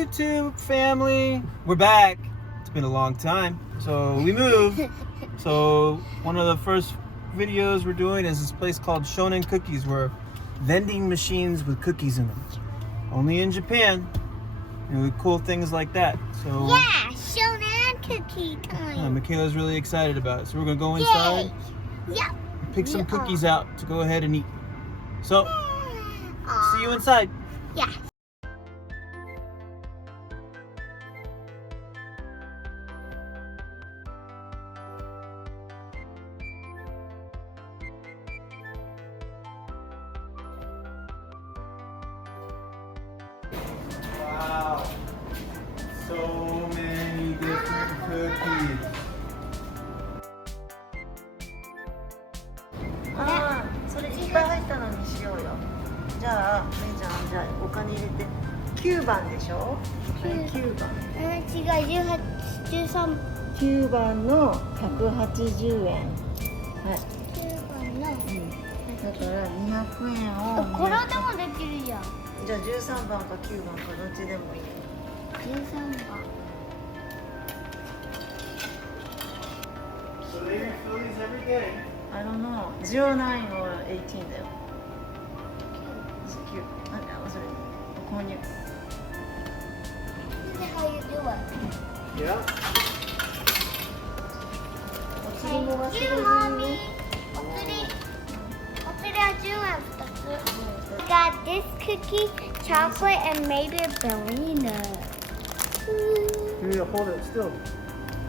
YouTube family. We're back. It's been a long time. So we moved. So one of the first videos we're doing is this place called Shonen Cookies, where vending machines with cookies in them. Only in Japan. With cool things like that. So yeah, Shonen cookie time. Michaela's really excited about it. So we're gonna go inside. Yep. Pick some cookies out to go ahead and eat. So see you inside. Yeah. Wow. So many different cookies. ああ、それいっぱい入ったのにしようよ。じゃあ、めいちゃん、じゃあお金入れて。9番でしょ。9番。違う、13。9番の180円。はい。9番の。だから200円を。これでもできるじゃん。じゃあ13番か9番かどっちでもいい。13番。So they refill these every day. I don't know. 09 or 18だよ。9。あ、それ。購入。This is how you do it. Yeah. お釣りも忘れず Thank you, に Mommy. ね。お釣りは10円2つ。We got this cookie, chocolate, and maybe a ballerina. Here, hold it still.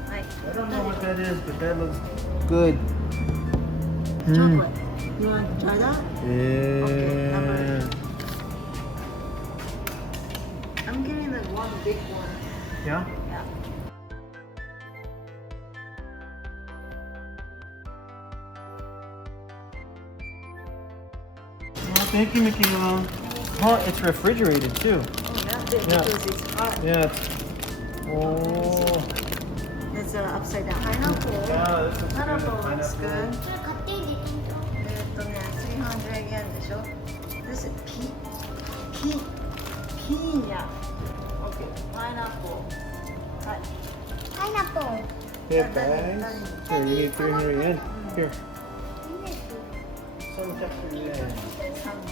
はい。I don't know what that is, but that looks good. Chocolate. You want to try that? Yeah. Okay, number. I'm getting like one big one. Yeah? Yeah. Oh, thank you, Michaela. Oh, it's refrigerated too. Oh, that's it Yeah. because it's hot. Yeah. Oh. That's upside down pineapple. Yeah, this is Pineapple good. looks good. それ買っていいできんの300円でしょ。This is piña. Okay, pineapple. はい。パイナップル。 Yeah, guys. Here, you need 300 yen. Here. Some texture yen.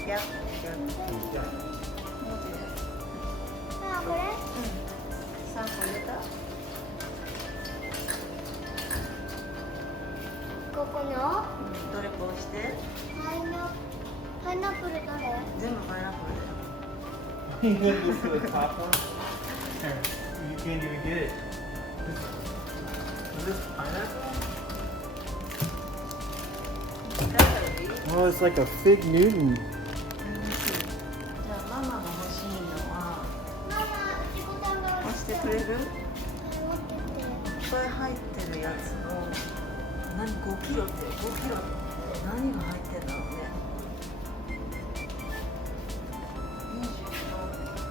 300. あ、これ3個入れた。ここのどれか押して。パイナップルどれ全部パイナップルだよ。You get this to the top one? Here, you can't even get it. Is this pineapple? Oh, it's like a fig Newton. じゃあママが欲しいのはママ、いちごさんが押してくれる？いっ持っててぱい入ってるやつの5キロって何が入ってんだろうね。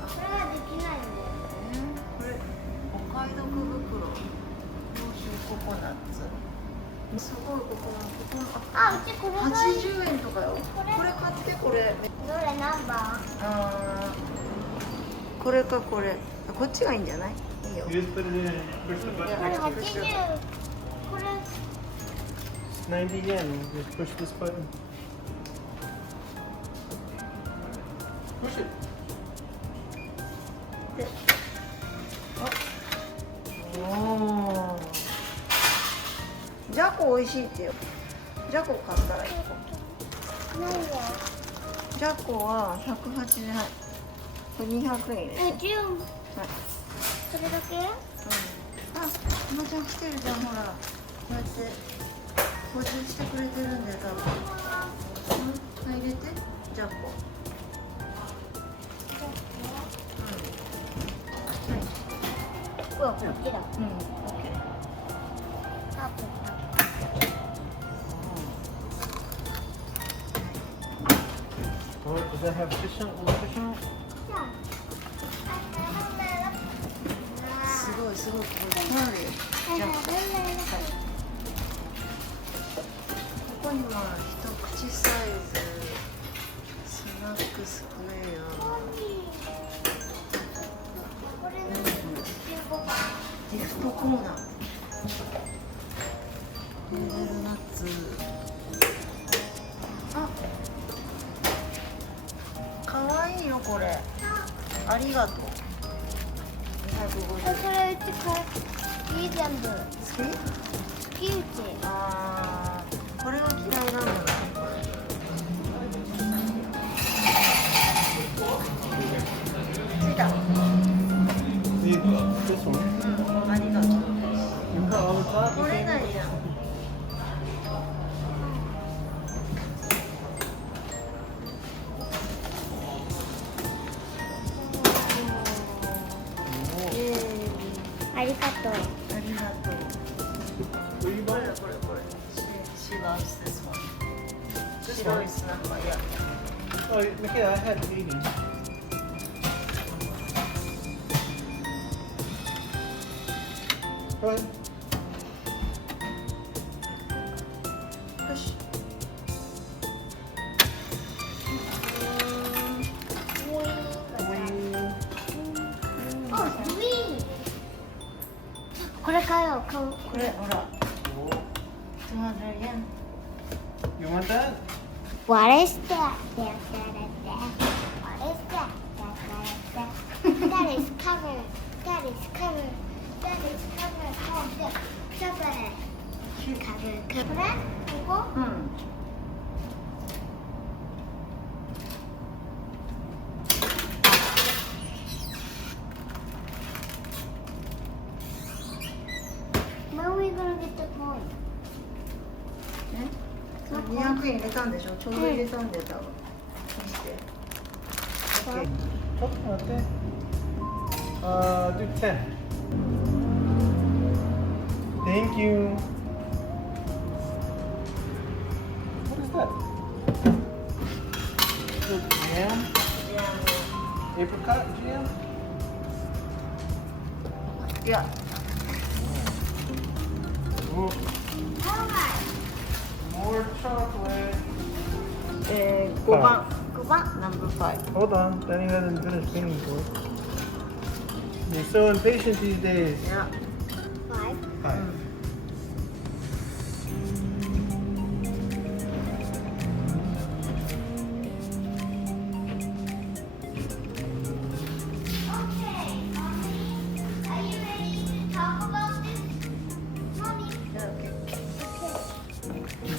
これはできないんだよこれお買い得袋甲州ココナッツ。すごいここあ、うちこれがいい80円とかよ。これ買ってこれ。どれ何番これかこれ。こっちがいいんじゃない？いいよ。 You just put it in and push the こ button れ next to 80 it. これ It's 90 yen. Just push this button. Push it. おー。じゃこ美味しいってよ。じゃこ買ったらいい。何がじゃこは180円。これ200円入れて。はい。 10それだけあ、おばちゃん来てるじゃん、ほら。こうやって補充してくれてるんだよ、多分。入れて、じゃこ。うわ、こっちだオッケー。パープルOh, does that have fish on it? Fish on it? すごい、すごい、これ。じゃこ。ここには一口サイズ。スナックスクエア。これ何トコーナー。ヘーゼルナッツ。あ、かわいいよこれ。ありがとう。250。それうちいい全部。好き？好きうち。あー、これは嫌いなんだね。ついた。This one. ありがとう。 You got all the top? 取れないじゃん。ありがとう。ありがとう。 Where you これ buying? これこれ。She loves this one. 白いスナッパーや。 Oh, Michaela, I had 80. Go ahead. よし。これ買おう。これほら。200円。 You want that? What is that? What is that? That is covered. That is covered. That is covered. Oh, that covered. Covered. Covered. 이거? うん。When are we gonna get the coin? 200円入れたんでしょ。ちょうど入れたんで多分。見して。OK。 Oh, okay. Do 10. Thank you. What is that? The jam? じゃ Apricot jam? あ、いや。 Ooh, more chocolate. 5番。5番。Number 5。 Hold on, Danny hasn't finished paying for it. You're so impatient these days. いや。 Five. Hi. Okay, Mommy. Are you ready to talk about this? Mommy. Okay.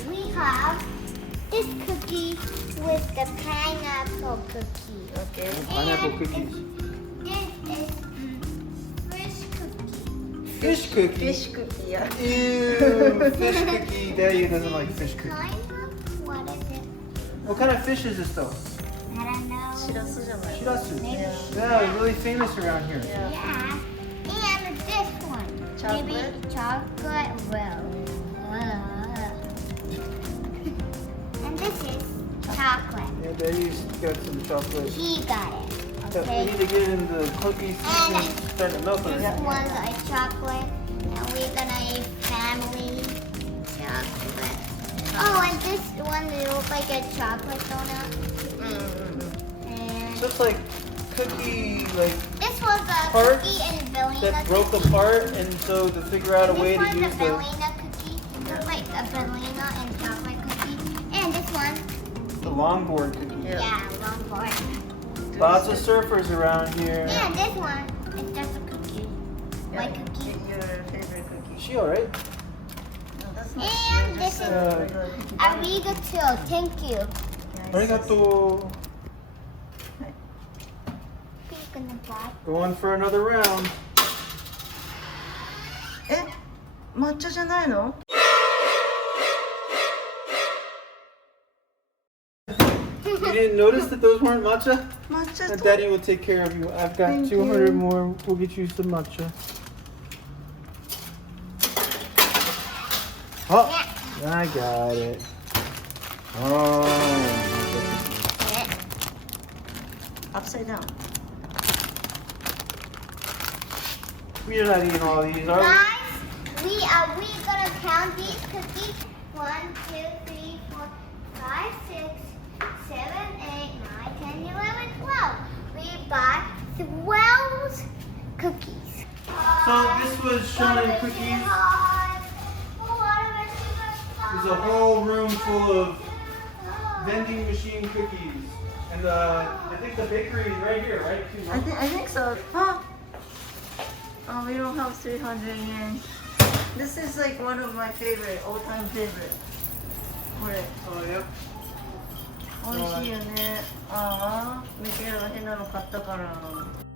We have this cookie with the pineapple cookie. Okay. Pineapple And cookies. This is fish cookie. Fish cookie. Fish cookie や。 Ew, fish cookie. Daddy doesn't like fish cookie. Kind of. What is it? What kind of fish is this though? I don't know. しらすじゃない。 Shirasu. Maybe. Yeah, it's really famous around here. Yeah. Yeah. And this one. Chocolate? Maybe chocolate will. And this is chocolate. Yeah, Daddy's got some chocolate. He got it. We Okay. need to get it in the cookies so And we can start to melt this it. one's a chocolate. And we're gonna eat family chocolate. Oh, and this one looks like a chocolate donut. And Looks like cookie like this was a parts cookie and vanilla that broke cookie. apart, and so to figure out a way This to one's use a the vanilla cookie. Looks like a vanilla and chocolate cookie. And this one, longboard cookie. yeah, long board. Lots of surfers around here. And this one is just a cookie. White cookie. Your favorite cookie. Is she alright? No, that's not. And just this a is- regular cookie. Arigato, thank you. Arigato. Pink in the pot. Going for another round. え、抹茶じゃないの？ You didn't notice that those weren't matcha? 抹茶と。 Daddy will take care of you. I've got Thank 200 you. more. We'll get you some matcha. Oh, I got it. Oh. Upside down. We're not eating all these, are we? Guys, we gonna count these cookies. 1, 2, 3, 4, 5, 6, 7, 8, 9, 10, 11, 12. We bought 12 cookies. So this was Shonen Cookies. There's a whole room full of vending machine cookies. And I think the bakery is right here, right? I think so. Huh? Oh, we don't have 300 yen. This is like one of my favorite, all-time favorite. これ Oh, yep. 美味しいよね。ああ、メケーラが変なの買ったから。